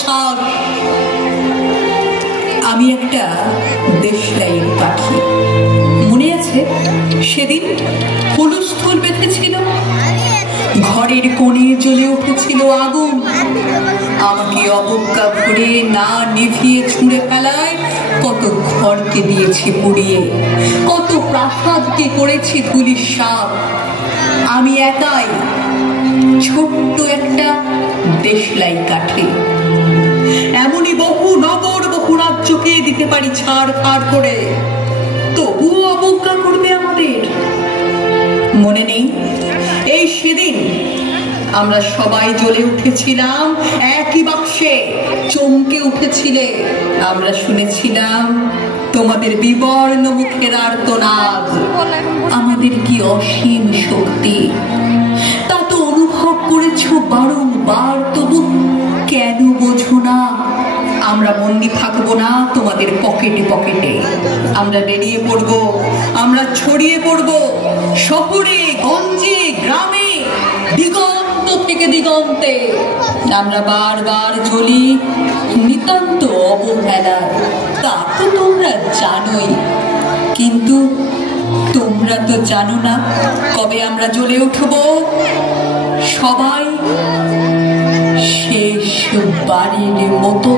ছাড়। আমি একটা দেশলাইয়ের পাখি, মনে আছে সেদিন হুলস্থুল বেঁধেছিল, ঘরের কোণে জ্বলে উঠেছিল আগুন, আমাকে অবজ্ঞা ভরে না নিভিয়ে ছুঁড়ে ফেলায় কত ঘরকে দিয়েছি পুড়িয়ে, কত প্রাসাদকে করেছি ধূলিসাৎ। আমি একাই ছোট্ট একটা দেশলাই কাঠি, এমনই বহু নগর বহু রাজ্যকে দিতে পারি ছাড় ফাড় করে, তবুও অবজ্ঞা করবে আমাদের। মনে নেই এই সেদিন আমরা সবাই জ্বলে উঠেছিলাম একই বাক্সে, চমকে উঠেছিলে, আমরা শুনেছিলাম তোমাদের বিবর্ণ মুখের আর্তনাদ। আমাদের কি অসীম শক্তি, তা তো অনুভব করেছো বারংবার, তবু কেন বোঝো না? আমরা বন্দি থাকবো না তোমাদের পকেটে পকেটে, আমরা বেরিয়ে পড়বো, আমরা ছড়িয়ে পড়বো শহরে গঞ্জে গ্রামে, দিগন্ত থেকে দিগন্তে। আমরা বারবার জ্বলি নিতান্ত অবহেলায়, তা তো তোমরা জানোই, কিন্তু তোমরা তো জানো না কবে আমরা জ্বলে উঠবো সবাই শেষবারের মতো।